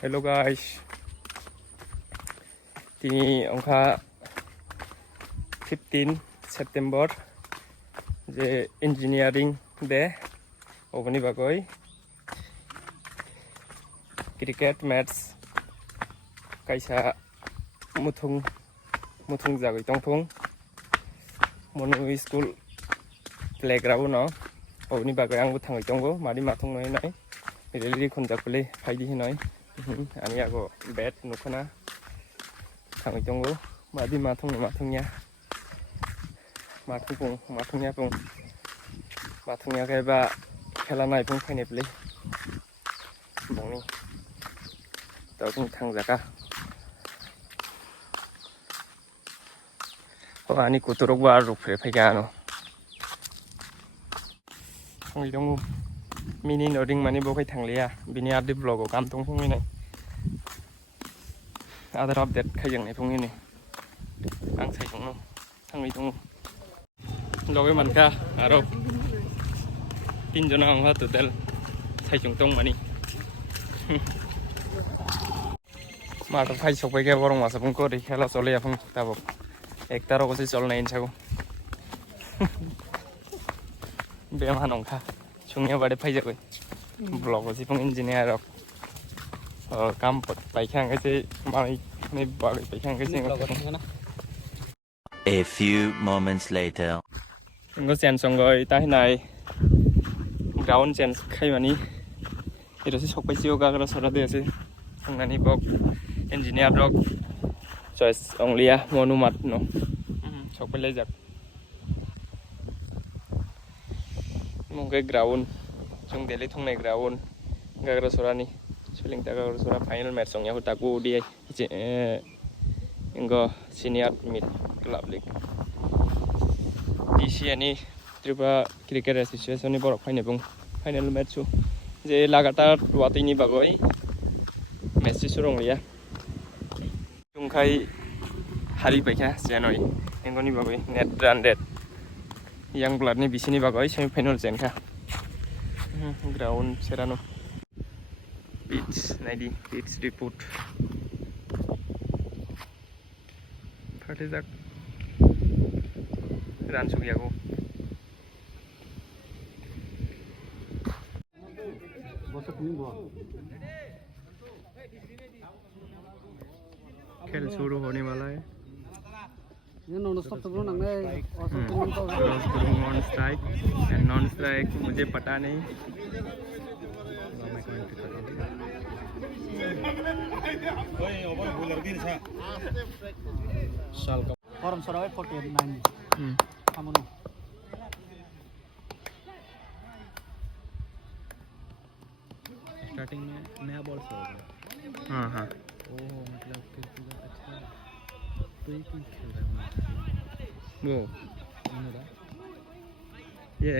Hello guys. Thì ông kha 15 September the engineering day obani bagoi cricket match kaisa muthung jagoi tongthung monu school playground no obani bagoi angbo thangai tongo madi mathung noi nai really khonjakpali phaidi hinoi ani ago bat nukhana thangai tongo madi mathungnya mathungnya kaiba khela nai pung phainepli bongni tawung thangjaka ani kuturok ba rukpre phaigano thangai tongo mini noring mani bokai thanglia bini ardi vlog o kam tong phungni nai other update khaijang nai phungni ni ang sai tong no thangai tong logai manka aro tinjona angha total sai tong mani ma to phai sok bai ke borong ma sapung ko ri khela chole apung tabok ekta ro ko se chol nai inchago be ma nongkha chungya bade phai jagoi blog ko sipung engineer rok kam pot pai khang ke se mai ne ba pai khang ke se A few moments later. ngo sen songoi ta hinai ground change khai mani ero se sokpai sio ga gra sora de se nani bok engineer rok choice only a monumat no sokpai le jak mongke ground chung deli thongnai ground gagra sora ni suling ta gagra sora final match songya hu taku di ingo senior mid club league DC ani Tripura Cricket Association ni borok phaine bung final match chu je lagatar watini bagoi match surong lia tungkai hari paikha janoi engoni bagoi net run rate young blood ni bisini bagoi semi final jenkha ground serano pitch naidi pitch report Fatizak run sugiago खेल शुरू होने वाला है non strike and non strike मुझे पता नहीं form सरावे 49 हमनो starting में नया बॉल से होगा हाँ ओह मतलब फिर पूरा अच्छा तो ये क्यों खेल रहा है वो मेरा ये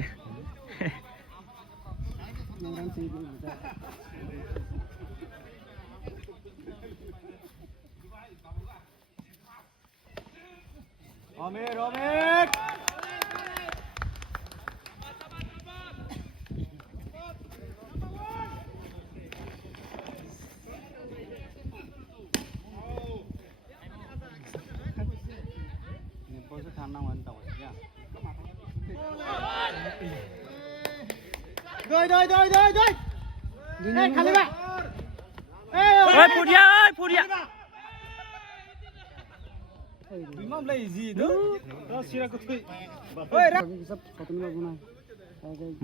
Amir Rồi Ê khali ba ơi Pudia Imam lấy gì đó đó sira ko thui oi rak sab khatam lo guna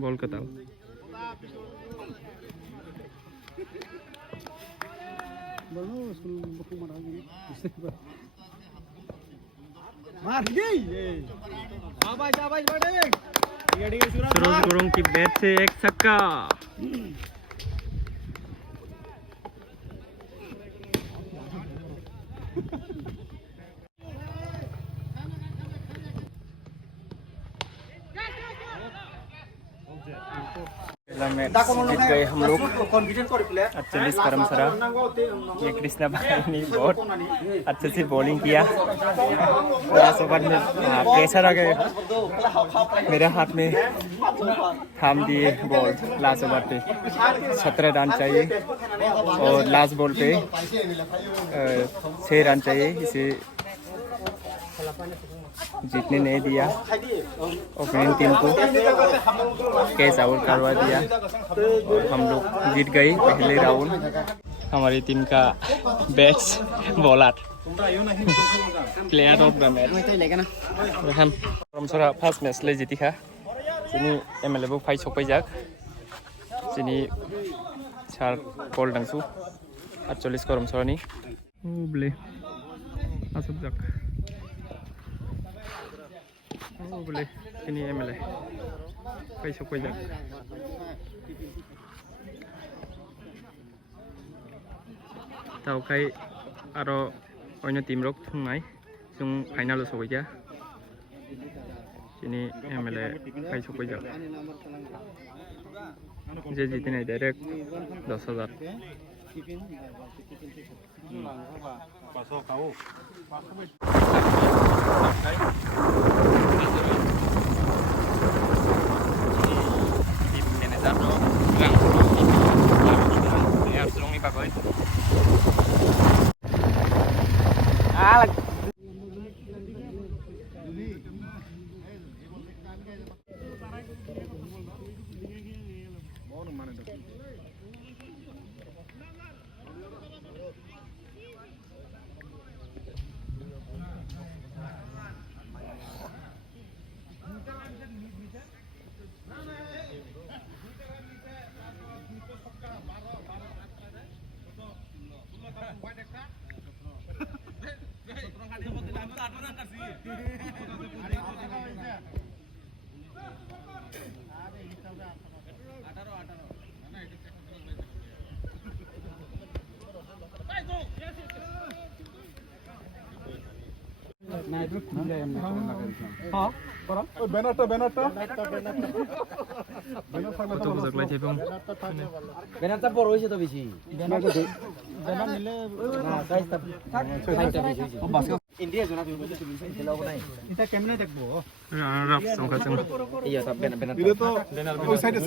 ball का ताल बोलो स्कूल बकु मार गई मार गई शाबाश बड़े रेडी सरोज गुरुंग की बैट से एक छक्का पहला मैच जीत गए हम लोग 48 का रन सरा। ये कृष्णा भाई ने बहुत अच्छे से बॉलिंग किया। लास्ट ओवर में प्रेशर आ गया, मेरे हाथ में थाम दिए बॉल। लास्ट ओवर पे 17 रन चाहिए और लास्ट बॉल पे 6 रन चाहिए, इसे जीतने नहीं दिया। ओपनिंग टीम को कैच आउट करवा दिया और हम लोग जीत गए पहले राउंड। हमारी टीम का best bowler player of the match हम रमसरा फार्स्ट मैच ले जीती खा जोंनि एमएलए बो फाइ सफैजाक जोंनि सार बल दांसु 48 का रमसरानि ब्ले आसबजाक बोले जोंनि एमएलए फाइ सफैजाक दावखाय आरो अन्य टीम रक थांनाय जों फाइनालाव सफैया जोंनि एमएलए फाइ सफैजाक जे जीतनाय डाइरेक्ट 10,000 मैनेजार नि बागै ব্যানারটা বড় হয়েছে তো বেশি ব্যানার নিলে ইন্ডিয়া জনা এটা কেমনে দেখবো রাফ সংখ্যা ইয়া ব্যানার এটা তো ওই সাইডে